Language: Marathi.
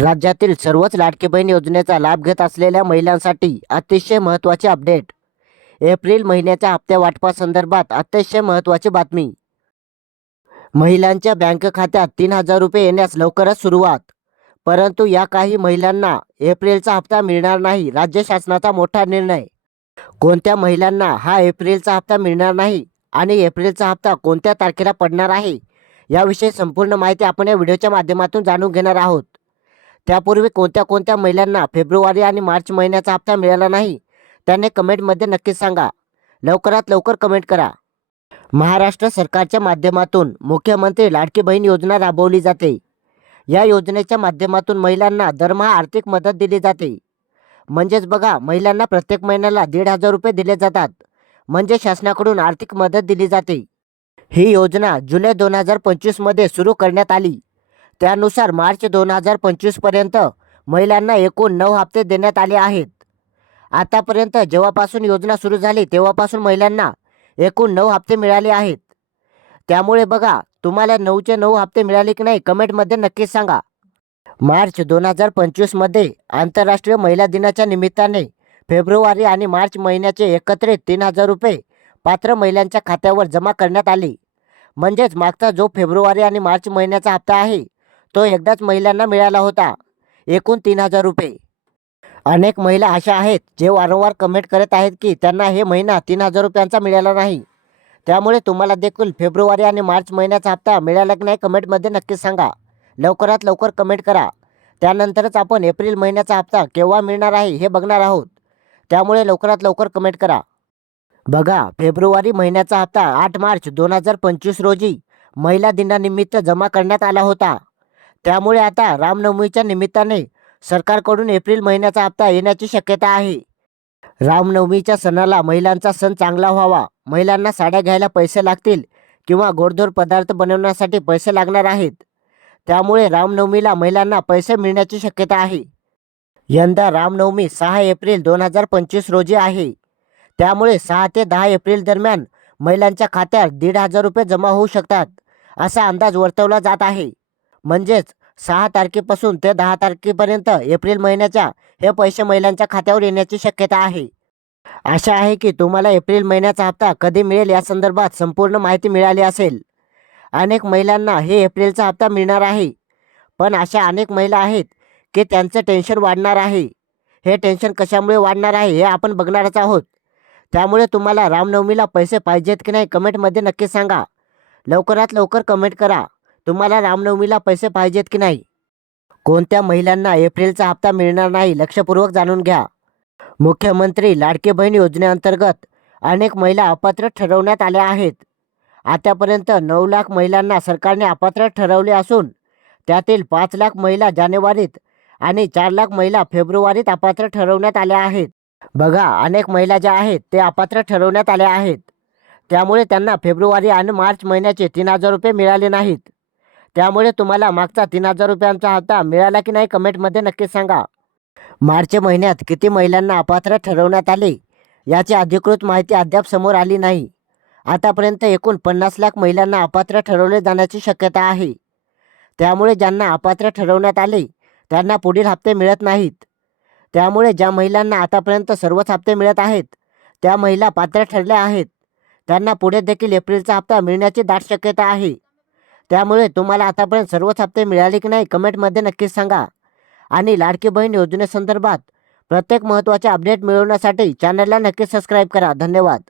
राज्यातील सर्वच लाडकी बहीण योजनेचा लाभ घेत असलेल्या महिलांसाठी अतिशय महत्त्वाचे अपडेट. एप्रिल महिन्याच्या हप्त्या वाटपासंदर्भात अतिशय महत्त्वाची बातमी. महिलांच्या बँक खात्यात तीन हजार रुपये येण्यास लवकरच सुरुवात. परंतु या काही महिलांना एप्रिलचा हप्ता मिळणार नाही राज्य शासनाचा मोठा निर्णय. कोणत्या महिलांना हा एप्रिलचा हप्ता मिळणार नाही आणि एप्रिलचा हप्ता कोणत्या तारखेला पडणार आहे याविषयी संपूर्ण माहिती आपण या व्हिडिओच्या माध्यमातून जाणून घेणार आहोत. त्यापूर्वी कोणत्या कोणत्या महिलांना फेब्रुवारी आणि मार्च महिन्याचा हप्ता मिळाला नाही त्याने कमेंटमध्ये नक्कीच सांगा. लवकरात लवकर कमेंट करा. महाराष्ट्र सरकारच्या माध्यमातून मुख्यमंत्री लाडकी बहीण योजना राबवली जाते. या योजनेच्या माध्यमातून महिलांना दरमहा आर्थिक मदत दिली जाते. म्हणजेच बघा महिलांना प्रत्येक महिन्याला दीड हजार रुपये दिले जातात. म्हणजे शासनाकडून आर्थिक मदत दिली जाते. ही योजना जुलै दोन हजार पंचवीसमध्ये सुरू करण्यात आली. त्यानुसार मार्च दोन हजार पंचवीसपर्यंत महिलांना एकूण नऊ हप्ते देण्यात आले आहेत. आतापर्यंत जेव्हापासून योजना सुरू झाली तेव्हापासून महिलांना एकूण नऊ हप्ते मिळाले आहेत. त्यामुळे बघा तुम्हाला नऊचे नऊ हप्ते मिळाले की नाही कमेंटमध्ये नक्कीच सांगा. मार्च दोन हजार पंचवीसमध्ये आंतरराष्ट्रीय महिला दिनाच्या निमित्ताने फेब्रुवारी आणि मार्च महिन्याचे एकत्रित तीन हजार रुपये पात्र महिलांच्या खात्यावर जमा करण्यात आले. म्हणजेच मागचा जो फेब्रुवारी आणि मार्च महिन्याचा हप्ता आहे तो एकदाच महिलांना मिळाला होता. एकूण तीन हजार रुपये. अनेक महिला अशा आहेत जे वारंवार कमेंट करत आहेत की त्यांना हे महिना तीन हजार रुपयांचा मिळाला नाही. त्यामुळे तुम्हाला देखील फेब्रुवारी आणि मार्च महिन्याचा हप्ता मिळाला की नाही कमेंटमध्ये नक्कीच सांगा. लवकरात लवकर कमेंट करा. त्यानंतरच आपण एप्रिल महिन्याचा हप्ता केव्हा मिळणार आहे हे बघणार आहोत. त्यामुळे लवकरात लवकर कमेंट करा. बघा फेब्रुवारी महिन्याचा हप्ता आठ मार्च दोन हजार पंचवीस रोजी महिला दिनानिमित्त जमा करण्यात आला होता. त्यामुळे आता रामनवमीच्या निमित्ताने सरकारकडून एप्रिल महिन्याचा हप्ता येण्याची शक्यता आहे. रामनवमीच्या सणाला महिलांचा सण चांगला व्हावा. महिलांना साड्या घ्यायला पैसे लागतील किंवा गोडधोड पदार्थ बनवण्यासाठी पैसे लागणार आहेत. त्यामुळे रामनवमीला महिलांना पैसे मिळण्याची शक्यता आहे. यंदा रामनवमी सहा एप्रिल दोन हजार पंचवीस रोजी आहे. त्यामुळे सहा ते दहा एप्रिल दरम्यान महिलांच्या खात्यात दीड हजार रुपये जमा होऊ शकतात असा अंदाज वर्तवला जात आहे. म्हणजेच सहा तारखेपासून ते दहा तारखेपर्यंत एप्रिल महिन्याच्या हे पैसे महिलांच्या खात्यावर येण्याची शक्यता आहे. आशा आहे की तुम्हाला एप्रिल महिन्याचा हप्ता कधी मिळेल या संदर्भात संपूर्ण माहिती मिळाली असेल. अनेक महिलांना हे एप्रिलचा हप्ता मिळणार आहे. पण अशा अनेक महिला आहेत की त्यांचं टेन्शन वाढणार आहे. हे टेन्शन कशामुळे वाढणार आहे हे आपण बघणारच आहोत. त्यामुळे तुम्हाला रामनवमीला पैसे पाहिजेत की नाही कमेंटमध्ये नक्की सांगा. लवकरात लवकर कमेंट करा. तुम्हाला रामनवमीला पैसे पाहिजेत की नाही? कोणत्या महिलांना एप्रिलचा हप्ता मिळणार नाही लक्षपूर्वक जाणून घ्या. मुख्यमंत्री लाडकी बहीण योजनेअंतर्गत अनेक महिला अपात्र ठरवण्यात आल्या आहेत. आतापर्यंत नऊ लाख महिलांना सरकारने अपात्र ठरवले असून त्यातील पाच लाख महिला जानेवारीत आणि चार लाख महिला फेब्रुवारीत अपात्र ठरवण्यात आल्या आहेत. बघा अनेक महिला ज्या आहेत ते अपात्र ठरवण्यात आल्या आहेत. त्यामुळे त्यांना फेब्रुवारी आणि मार्च महिन्याचे तीन हजार रुपये मिळाले नाहीत. त्यामुळे तुम्हाला मागचा तीन हजार रुपयांचा हप्ता मिळाला की नाही कमेंटमध्ये नक्कीच सांगा. मार्च महिन्यात किती महिलांना अपात्र ठरवण्यात आले याची अधिकृत माहिती अद्याप समोर आली नाही. आतापर्यंत एकूण पन्नास लाख महिलांना अपात्र ठरवले जाण्याची शक्यता आहे. त्यामुळे ज्यांना अपात्र ठरवण्यात आले त्यांना पुढील हप्ते मिळत नाहीत. त्यामुळे ज्या महिलांना आतापर्यंत सर्वच हप्ते मिळत आहेत त्या महिला पात्र ठरल्या आहेत. त्यांना पुढे देखील एप्रिलचा हप्ता मिळण्याची दाट शक्यता आहे. त्यामुळे तुम्हाला आतापर्यंत सर्वच हप्ते मिळाले की नाही कमेंटमध्ये नक्कीच सांगा. आणि लाडकी बहीण योजनेसंदर्भात प्रत्येक महत्त्वाचे अपडेट मिळवण्यासाठी चॅनलला नक्कीच सबस्क्राईब करा. धन्यवाद.